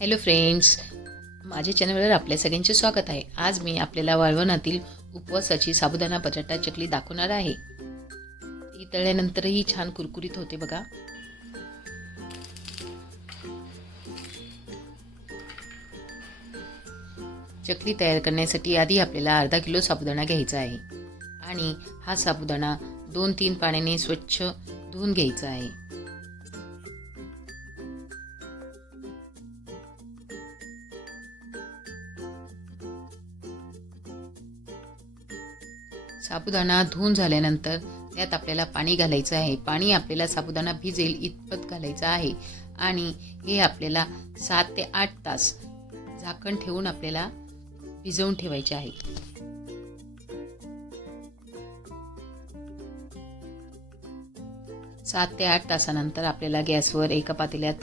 Hello friends माझ्या चॅनलवर आपल्या सगळ्यांचे स्वागत आहे. आज मी आपल्याला वाळवणातील उपवासाची साबुदाणा बटाटा चकली दाखवणार आहे. ती तळल्यानंतरही छान कुरकुरीत होते बघा. चकली तयार करण्यासाठी आधी आपल्याला अर्धा किलो साबुदाणा घ्यायचा आहे आणि हा साबुदाणा दोन तीन पाण्याने स्वच्छ धुवून घ्यायचा आहे. साबुदाणा धुवून झाल्यानंतर त्यात आपल्याला पाणी घालायचं आहे. पाणी आपल्याला साबुदाणा भिजेल इतपत घालायचं आहे. आणि हे आपल्याला सात ते आठ तास झाकण ठेवून आपल्याला भिजवून ठेवायचे आहे. सात ते आठ तासानंतर आपल्याला गॅसवर एका पातेल्यात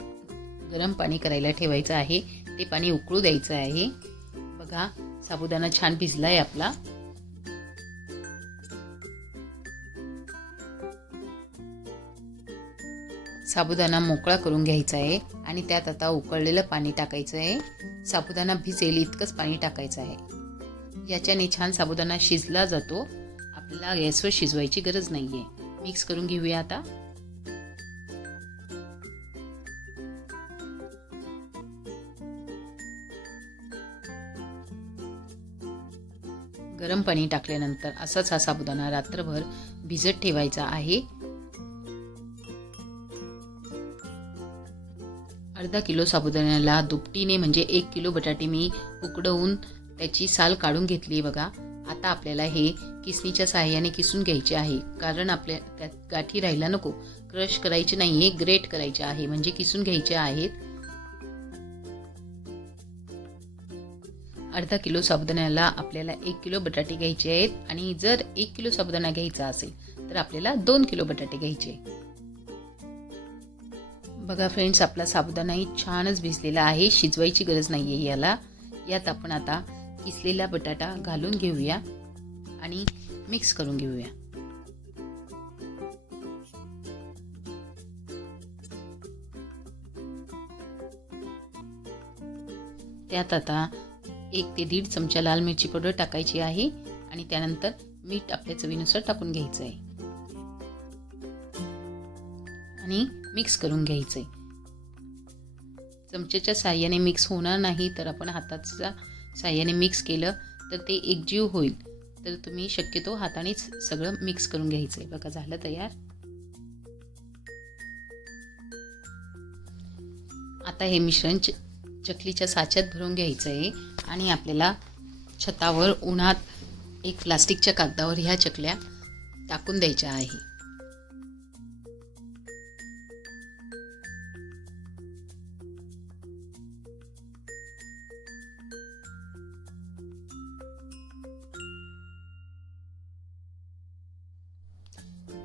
गरम पाणी करायला ठेवायचं आहे. ते पाणी उकळू द्यायचं आहे. बघा साबुदाणा छान भिजला आहे आपला. साबुदाणा मोकळा करून घ्यायचा आहे आणि त्यात आता उकळलेलं पाणी टाकायचं आहे. साबुदाणा भिजेल इतकंच पाणी टाकायचं आहे. याच्याने छान साबुदाणा शिजला जातो. आपल्याला गॅसवर शिजवायची गरज नाही आहे मिक्स करून घेऊया आता. गरम पाणी टाकल्यानंतर असाच हा साबुदाणा रात्रभर भिजत ठेवायचा आहे. अर्धा किलो साबुदाण्याला दुपटीने म्हणजे एक किलो बटाटे मी उकडवून त्याची साल काढून घेतली बघा. आता आपल्याला हे किसणीच्या सहाय्याने किसून घ्यायचे आहे. कारण आपल्या त्यात गाठी राहायला नको. क्रश करायचे नाही हे ग्रेट करायचे आहे. म्हणजे किसून घ्यायचे आहेत. अर्धा किलो साबुदाण्याला आपल्याला एक किलो बटाटे घ्यायचे आहेत. आणि जर एक किलो साबुदाणा घ्यायचा असेल तर आपल्याला दोन किलो बटाटे घ्यायचे. बघा फ्रेंड्स आपला साबुदाणाही छानच भिजलेला आहे. शिजवायची गरज नाही आहे याला. यात आपण आता किसलेला बटाटा घालून घेऊया आणि मिक्स करून घेऊया. त्यात आता एक ते दीड चमचा लाल मिरची पावडर टाकायची आहे आणि त्यानंतर मीठ आपल्या चवीनुसार टाकून घ्यायचं आहे आणि मिक्स करून घ्यायचं. आहे चमच्याच्या साह्याने मिक्स होणार नाही तर आपण हाताच्या साह्याने मिक्स केलं तर ते एकजीव होईल. तर तुम्ही शक्यतो हातानेच सगळं मिक्स करून घ्यायचं आहे. बघा झालं तयार. आता हे मिश्रण च चकलीच्या साच्यात भरून घ्यायचं आहे. आणि आपल्याला छतावर उन्हात एक प्लास्टिकच्या कागदावर ह्या चकल्या टाकून द्यायच्या आहे.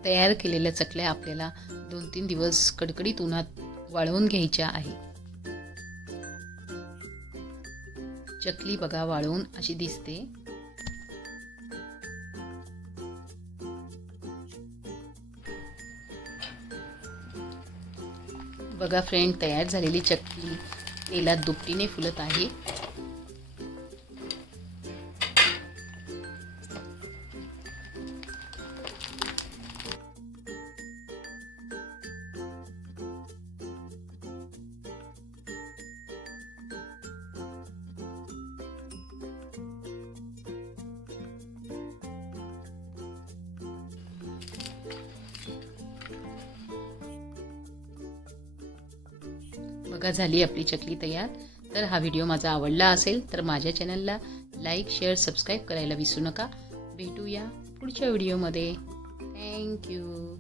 तयार केलेल्या चकल्या आपल्याला दोन तीन दिवस कडकडीत उन्हात वाळवून घ्यायच्या आहे. चकली बघा वाळवून अशी दिसते. बघा फ्रेंड तयार झालेली चकली तेलात दुपटीने फुलत आहे. बघा झाली आपली चकली तयार. तर हा व्हिडिओ माझा आवडला असेल तर माझ्या चॅनलला लाईक शेअर सबस्क्राईब करायला विसरू नका. भेटूया पुढच्या व्हिडिओमध्ये. थँक्यू